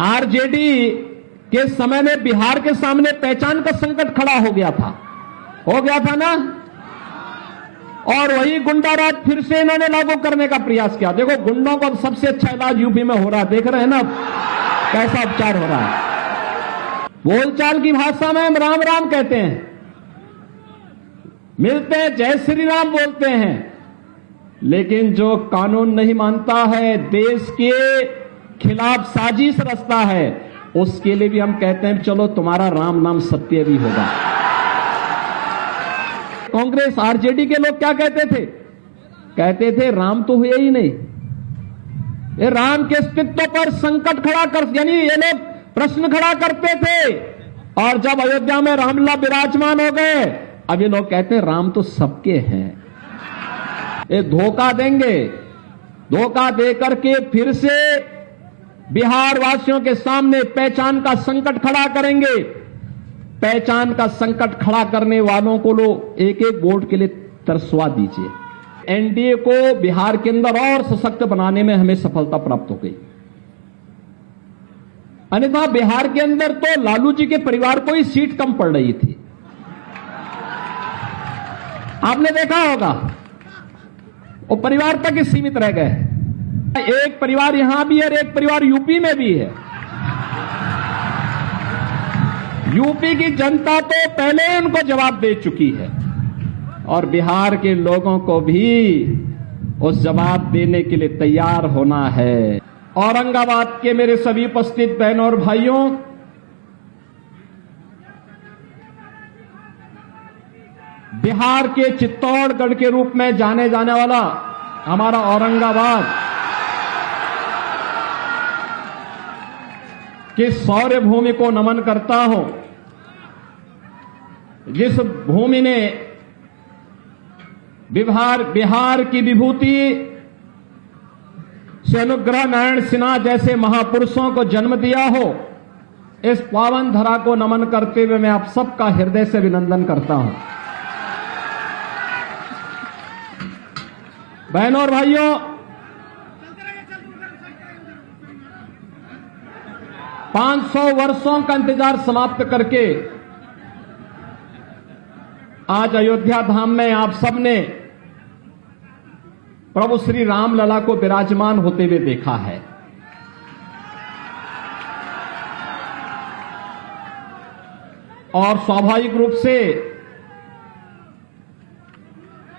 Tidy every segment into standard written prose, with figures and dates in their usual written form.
RJD के समय में बिहार के सामने पहचान का संकट खड़ा हो गया था ना। और वही गुंडाराज फिर से इन्होंने लागू करने का प्रयास किया। देखो, गुंडों को सबसे अच्छा इलाज यूपी में हो रहा है, देख रहे हैं ना कैसा उपचार हो रहा है। बोलचाल की भाषा में हम राम राम कहते हैं, मिलते हैं जय श्री राम बोलते हैं, लेकिन जो कानून नहीं मानता है, देश के खिलाफ साजिश रचता है, उसके लिए भी हम कहते हैं चलो तुम्हारा राम नाम सत्य भी होगा। कांग्रेस आरजेडी के लोग क्या कहते थे? कहते थे राम तो हुए ही नहीं, ये राम के अस्तित्व पर संकट खड़ा कर, यानी ये लोग प्रश्न खड़ा करते थे। और जब अयोध्या में रामलला विराजमान हो गए, अब ये लोग कहते हैं राम तो सबके हैं। ये धोखा देंगे, धोखा देकर के फिर से बिहार वासियों के सामने पहचान का संकट खड़ा करेंगे। पहचान का संकट खड़ा करने वालों को लोग एक एक वोट के लिए तरसवा दीजिए। एनडीए को बिहार के अंदर और सशक्त बनाने में हमें सफलता प्राप्त हो गई। अन्यथा बिहार के अंदर तो लालू जी के परिवार को ही सीट कम पड़ रही थी, आपने देखा होगा। वो परिवार तक ही सीमित रह गए। एक परिवार यहां भी है और एक परिवार यूपी में भी है। यूपी की जनता तो पहले उनको जवाब दे चुकी है और बिहार के लोगों को भी उस जवाब देने के लिए तैयार होना है। औरंगाबाद के मेरे सभी उपस्थित बहनों और भाइयों, बिहार के चित्तौड़गढ़ के रूप में जाने जाने वाला हमारा औरंगाबाद की शौर्य भूमि को नमन करता हूं, जिस भूमि ने बिहार की विभूति से अनुग्रह नारायण सिन्हा जैसे महापुरुषों को जन्म दिया हो। इस पावन धरा को नमन करते हुए मैं आप सबका हृदय से अभिनंदन करता हूं। बहनों और भाइयों, पांच 500 वर्षों का इंतजार समाप्त करके आज अयोध्या धाम में आप सबने प्रभु श्री राम लला को विराजमान होते हुए देखा है। और स्वाभाविक रूप से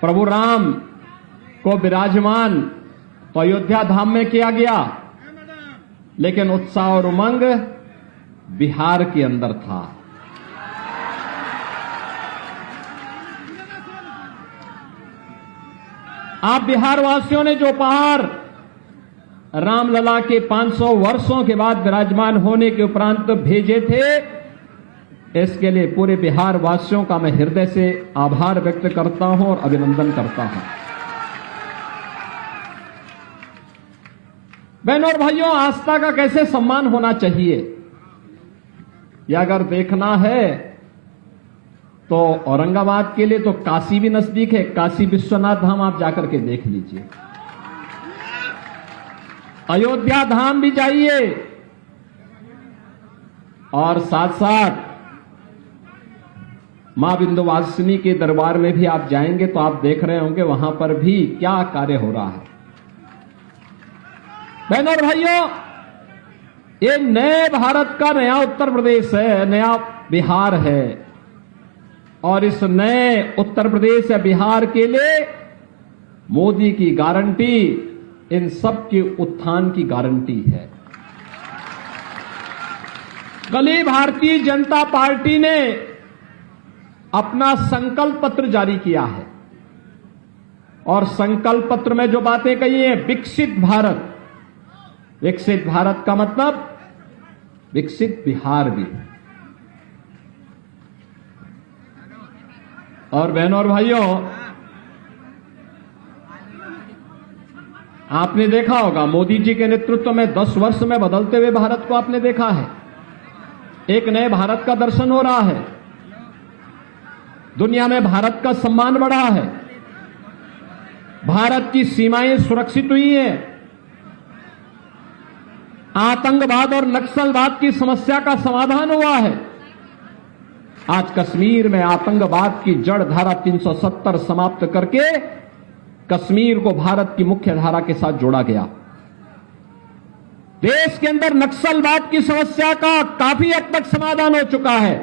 प्रभु राम को विराजमान तो अयोध्या धाम में किया गया, लेकिन उत्साह और उमंग बिहार के अंदर था। आप बिहार वासियों ने जो उपहार रामलला के 500 वर्षों के बाद विराजमान होने के उपरांत भेजे थे, इसके लिए पूरे बिहार वासियों का मैं हृदय से आभार व्यक्त करता हूं और अभिनंदन करता हूं। बहनों और भाइयों, आस्था का कैसे सम्मान होना चाहिए, यह अगर देखना है तो औरंगाबाद के लिए तो काशी भी नजदीक है। काशी विश्वनाथ धाम आप जाकर के देख लीजिए, अयोध्या धाम भी जाइए, और साथ साथ मां विंध्यवासिनी के दरबार में भी आप जाएंगे तो आप देख रहे होंगे वहां पर भी क्या कार्य हो रहा है। बहनों और भाइयों, ये नए भारत का नया उत्तर प्रदेश है, नया बिहार है, और इस नए उत्तर प्रदेश या बिहार के लिए मोदी की गारंटी इन सब के उत्थान की गारंटी है। कल ही भारतीय जनता पार्टी ने अपना संकल्प पत्र जारी किया है, और संकल्प पत्र में जो बातें कही हैं, विकसित भारत, विकसित भारत का मतलब विकसित बिहार भी। और बहनों और भाइयों, आपने देखा होगा मोदी जी के नेतृत्व में 10 वर्ष में बदलते हुए भारत को आपने देखा है। एक नए भारत का दर्शन हो रहा है, दुनिया में भारत का सम्मान बढ़ा है, भारत की सीमाएं सुरक्षित हुई हैं। आतंकवाद और नक्सलवाद की समस्या का समाधान हुआ है। आज कश्मीर में आतंकवाद की जड़ धारा 370 समाप्त करके कश्मीर को भारत की मुख्य धारा के साथ जोड़ा गया। देश के अंदर नक्सलवाद की समस्या का काफी हद तक समाधान हो चुका है।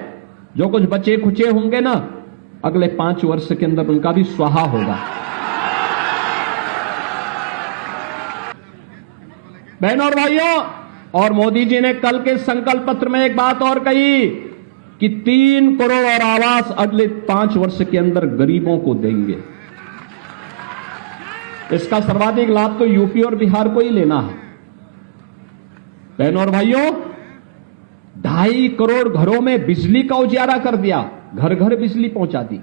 जो कुछ बचे खुचे होंगे ना, अगले 5 वर्ष के अंदर उनका भी स्वाहा होगा। बहनों और भाइयों, और मोदी जी ने कल के संकल्प पत्र में एक बात और कही कि 3 करोड़ और आवास अगले 5 वर्ष के अंदर गरीबों को देंगे। इसका सर्वाधिक लाभ तो यूपी और बिहार को ही लेना है। बहनों और भाइयों, 2.5 करोड़ घरों में बिजली का उजियारा कर दिया, घर घर बिजली पहुंचा दी,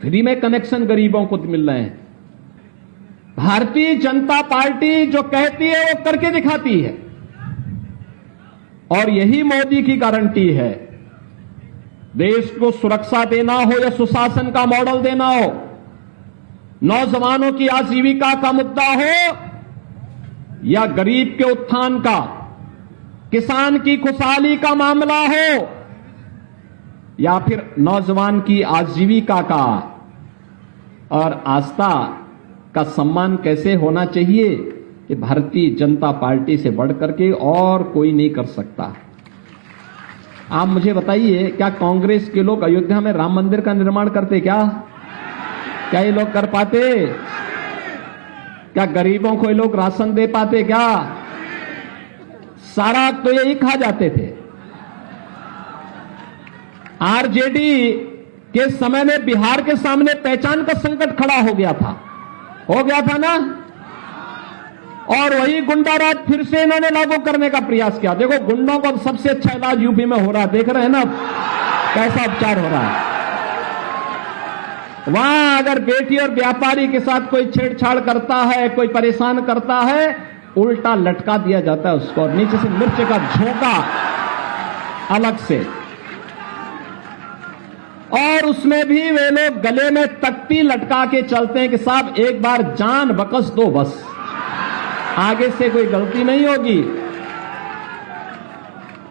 फ्री में कनेक्शन गरीबों को मिल रहे हैं। भारतीय जनता पार्टी जो कहती है वो करके दिखाती है, और यही मोदी की गारंटी है। देश को सुरक्षा देना हो या सुशासन का मॉडल देना हो, नौजवानों की आजीविका का मुद्दा हो या गरीब के उत्थान का, किसान की खुशहाली का मामला हो या फिर नौजवान की आजीविका का और आस्था का सम्मान कैसे होना चाहिए, कि भारतीय जनता पार्टी से बढ़कर के और कोई नहीं कर सकता। आप मुझे बताइए, क्या कांग्रेस के लोग अयोध्या में राम मंदिर का निर्माण करते? क्या ये लोग कर पाते? क्या गरीबों को ये लोग राशन दे पाते? क्या सारा तो यही खा जाते थे। आरजेडी के समय में बिहार के सामने पहचान का संकट खड़ा हो गया था ना, और वही गुंडा राज फिर से इन्होंने लागू करने का प्रयास किया। देखो, गुंडों का सबसे अच्छा इलाज यूपी में हो रहा है, देख रहे हैं ना कैसा उपचार हो रहा है। वहां अगर बेटी और व्यापारी के साथ कोई छेड़छाड़ करता है, कोई परेशान करता है, उल्टा लटका दिया जाता है उसको, और नीचे से मिर्च का झोंका अलग से, और उसमें भी वे लोग गले में तख्ती लटका के चलते हैं कि साहब एक बार जान बकस दो, बस आगे से कोई गलती नहीं होगी।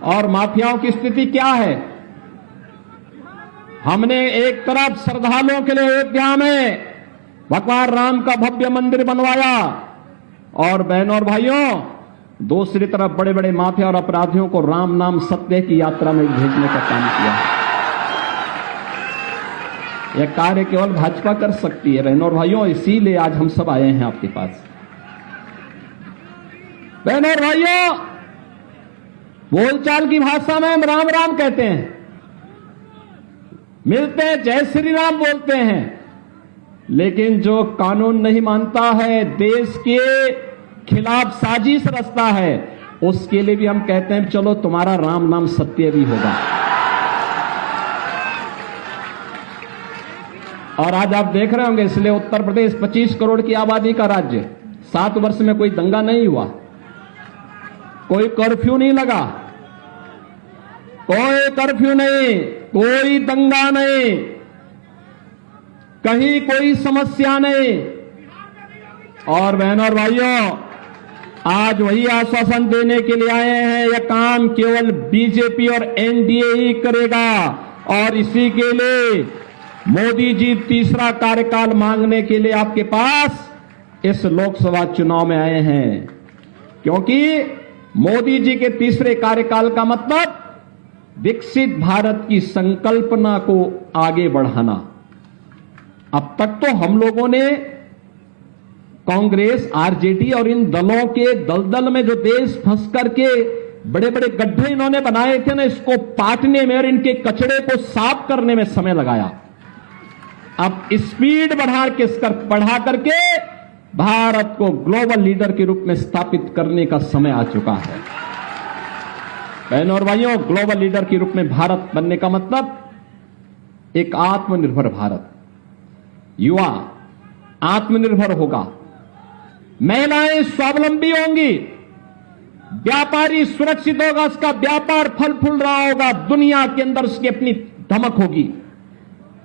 और माफियाओं की स्थिति क्या है? हमने एक तरफ श्रद्धालुओं के लिए अयोध्या में भगवान राम का भव्य मंदिर बनवाया, और बहनों और भाइयों, दूसरी तरफ बड़े बड़े माफिया और अपराधियों को राम नाम सत्य की यात्रा में भेजने का काम किया। यह कार्य केवल भाजपा कर सकती है बहनों और भाइयों, इसीलिए आज हम सब आए हैं आपके पास। बहनों और भाइयों, बोलचाल की भाषा में हम राम राम कहते हैं, मिलते हैं जय श्री राम बोलते हैं, लेकिन जो कानून नहीं मानता है, देश के खिलाफ साजिश रचता है, उसके लिए भी हम कहते हैं चलो तुम्हारा राम नाम सत्य भी होगा। और आज आप देख रहे होंगे, इसलिए उत्तर प्रदेश 25 करोड़ की आबादी का राज्य, 7 वर्ष में कोई दंगा नहीं हुआ, कोई कर्फ्यू नहीं लगा, कोई कर्फ्यू नहीं, कोई दंगा नहीं, कहीं कोई समस्या नहीं। और बहनों और भाइयों, आज वही आश्वासन देने के लिए आए हैं, यह काम केवल बीजेपी और एनडीए ही करेगा, और इसी के लिए मोदी जी तीसरा कार्यकाल मांगने के लिए आपके पास इस लोकसभा चुनाव में आए हैं, क्योंकि मोदी जी के तीसरे कार्यकाल का मतलब विकसित भारत की संकल्पना को आगे बढ़ाना। अब तक तो हम लोगों ने कांग्रेस, आरजेडी और इन दलों के दलदल में जो देश फंस करके बड़े बड़े गड्ढे इन्होंने बनाए थे ना, इसको पाटने में और इनके कचड़े को साफ करने में समय लगाया। अब स्पीड बढ़ा करके भारत को ग्लोबल लीडर के रूप में स्थापित करने का समय आ चुका है। बहनों और भाइयों, ग्लोबल लीडर के रूप में भारत बनने का मतलब एक आत्मनिर्भर भारत, युवा आत्मनिर्भर होगा, महिलाएं स्वावलंबी होंगी, व्यापारी सुरक्षित होगा, उसका व्यापार फल फूल रहा होगा, दुनिया के अंदर उसकी अपनी धमक होगी,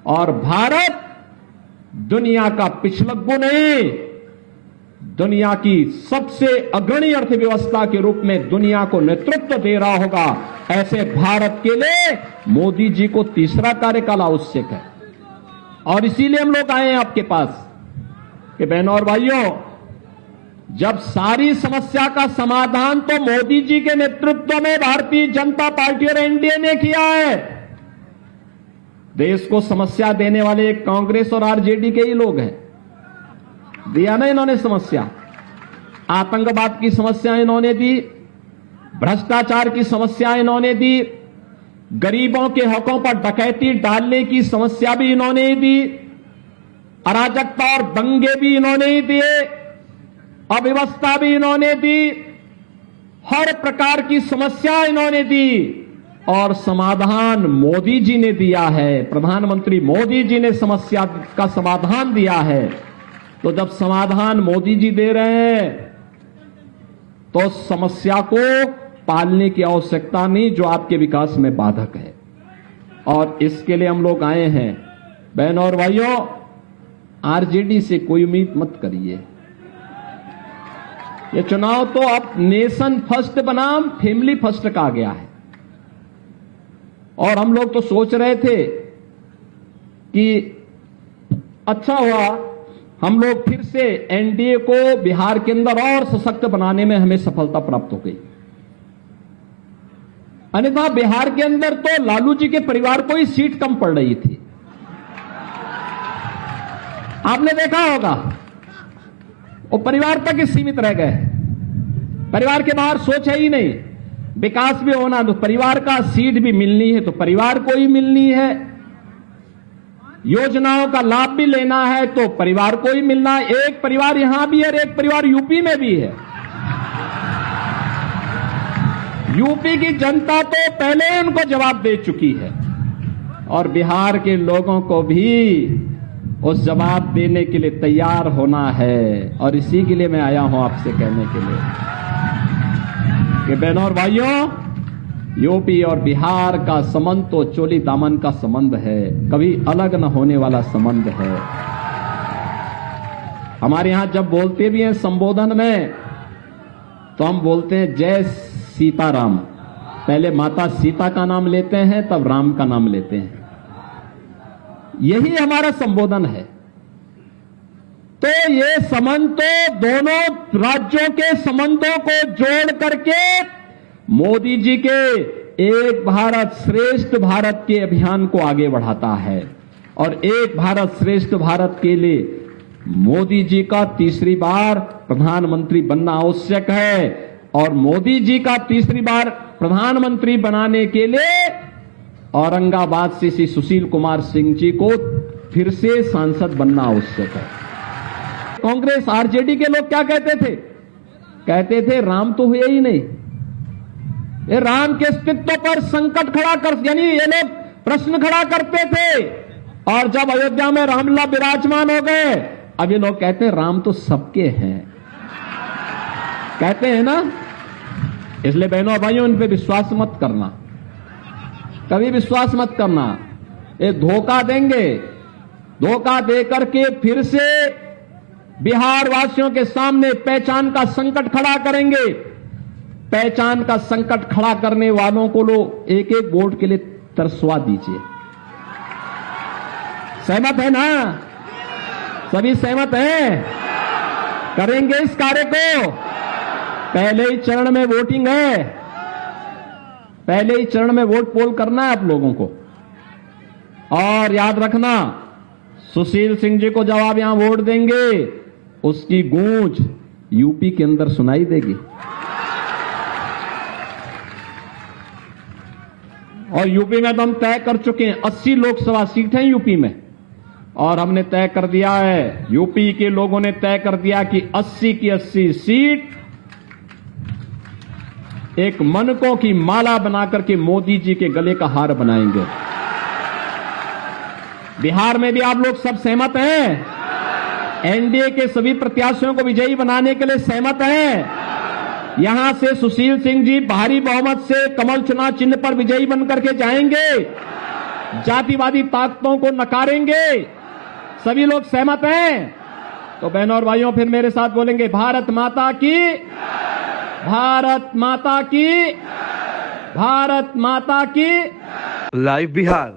और भारत दुनिया का पिछलग्गू नहीं, दुनिया की सबसे अग्रणी अर्थव्यवस्था के रूप में दुनिया को नेतृत्व दे रहा होगा, ऐसे भारत के लिए मोदी जी को तीसरा कार्यकाल आवश्यक है। और इसीलिए हम लोग आए हैं आपके पास कि बहनों और भाइयों, जब सारी समस्या का समाधान तो मोदी जी के नेतृत्व में भारतीय जनता पार्टी और एनडीए ने किया है, देश को समस्या देने वाले कांग्रेस और आरजेडी के ही लोग हैं। दिया ना इन्होंने समस्या, आतंकवाद की समस्या इन्होंने दी, भ्रष्टाचार की समस्या इन्होंने दी, गरीबों के हकों पर डकैती डालने की समस्या भी इन्होंने दी, अराजकता और दंगे भी इन्होंने ही दिए, अव्यवस्था भी इन्होंने दी, हर प्रकार की समस्या इन्होंने दी और समाधान मोदी जी ने दिया है। प्रधानमंत्री मोदी जी ने समस्या का समाधान दिया है। तो जब समाधान मोदी जी दे रहे हैं तो समस्या को पालने की आवश्यकता नहीं जो आपके विकास में बाधक है। और इसके लिए हम लोग आए हैं। बहनों और भाइयों, आरजेडी से कोई उम्मीद मत करिए। ये चुनाव तो अब नेशन फर्स्ट बनाम फैमिली फर्स्ट का आ गया है। और हम लोग तो सोच रहे थे कि अच्छा हुआ हम लोग फिर से एनडीए को बिहार के अंदर और सशक्त बनाने में हमें सफलता प्राप्त हो गई। अन्यथा बिहार के अंदर तो लालू जी के परिवार को ही सीट कम पड़ रही थी। आपने देखा होगा, वो परिवार तक ही सीमित रह गए। परिवार के बाहर सोच है ही नहीं। विकास भी होना तो परिवार का सीट भी मिलनी है तो परिवार को ही मिलनी है, योजनाओं का लाभ भी लेना है तो परिवार को ही मिलना है। एक परिवार यहां भी है और एक परिवार यूपी में भी है। यूपी की जनता तो पहले ही उनको जवाब दे चुकी है और बिहार के लोगों को भी उस जवाब देने के लिए तैयार होना है। और इसी के लिए मैं आया हूं आपसे कहने के लिए कि बहनों और भाइयों, यूपी और बिहार का संबंध तो चोली दामन का संबंध है, कभी अलग न होने वाला संबंध है। हमारे यहां जब बोलते भी हैं संबोधन में तो हम बोलते हैं जय सीताराम। पहले माता सीता का नाम लेते हैं तब राम का नाम लेते हैं। यही हमारा संबोधन है। तो ये संबंध तो दोनों राज्यों के संबंधों को जोड़ करके मोदी जी के एक भारत श्रेष्ठ भारत के अभियान को आगे बढ़ाता है। और एक भारत श्रेष्ठ भारत के लिए मोदी जी का तीसरी बार प्रधानमंत्री बनना आवश्यक है। और मोदी जी का तीसरी बार प्रधानमंत्री बनाने के लिए औरंगाबाद से श्री सुशील कुमार सिंह जी को फिर से सांसद बनना आवश्यक है। कांग्रेस आरजेडी के लोग क्या कहते थे? कहते थे राम तो हुए ही नहीं। ये राम के अस्तित्व पर संकट खड़ा कर, यानी ये लोग प्रश्न खड़ा करते थे। और जब अयोध्या में रामलला विराजमान हो गए, अब ये लोग कहते हैं राम तो सबके हैं, कहते हैं ना। इसलिए बहनों और भाइयों, इन पे विश्वास मत करना, कभी विश्वास मत करना। ये धोखा देंगे, धोखा देकर के फिर से बिहार वासियों के सामने पहचान का संकट खड़ा करेंगे। पहचान का संकट खड़ा करने वालों को लोग एक एक वोट के लिए तरसवा दीजिए। सहमत है ना? सभी सहमत हैं? करेंगे इस कार्य को। पहले ही चरण में वोटिंग है, पहले ही चरण में वोट पोल करना है आप लोगों को। और याद रखना, सुशील सिंह जी को जब आप यहां वोट देंगे, उसकी गूंज यूपी के अंदर सुनाई देगी। और यूपी में तो हम तय कर चुके हैं, 80 लोकसभा सीट हैं यूपी में। और हमने तय कर दिया है, यूपी के लोगों ने तय कर दिया कि 80 की 80 सीट एक मनकों की माला बनाकर के मोदी जी के गले का हार बनाएंगे। बिहार में भी आप लोग सब सहमत हैं? एनडीए के सभी प्रत्याशियों को विजयी बनाने के लिए सहमत हैं? यहां से सुशील सिंह जी भारी बहुमत से कमल चुनाव चिन्ह पर विजयी बनकर के जाएंगे, जातिवादी ताकतों को नकारेंगे। सभी लोग सहमत हैं? तो बहनों और भाइयों फिर मेरे साथ बोलेंगे, भारत माता की, भारत माता की, भारत माता की। लाइव बिहार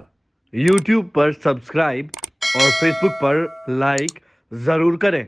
YouTube पर सब्सक्राइब और Facebook पर लाइक जरूर करें।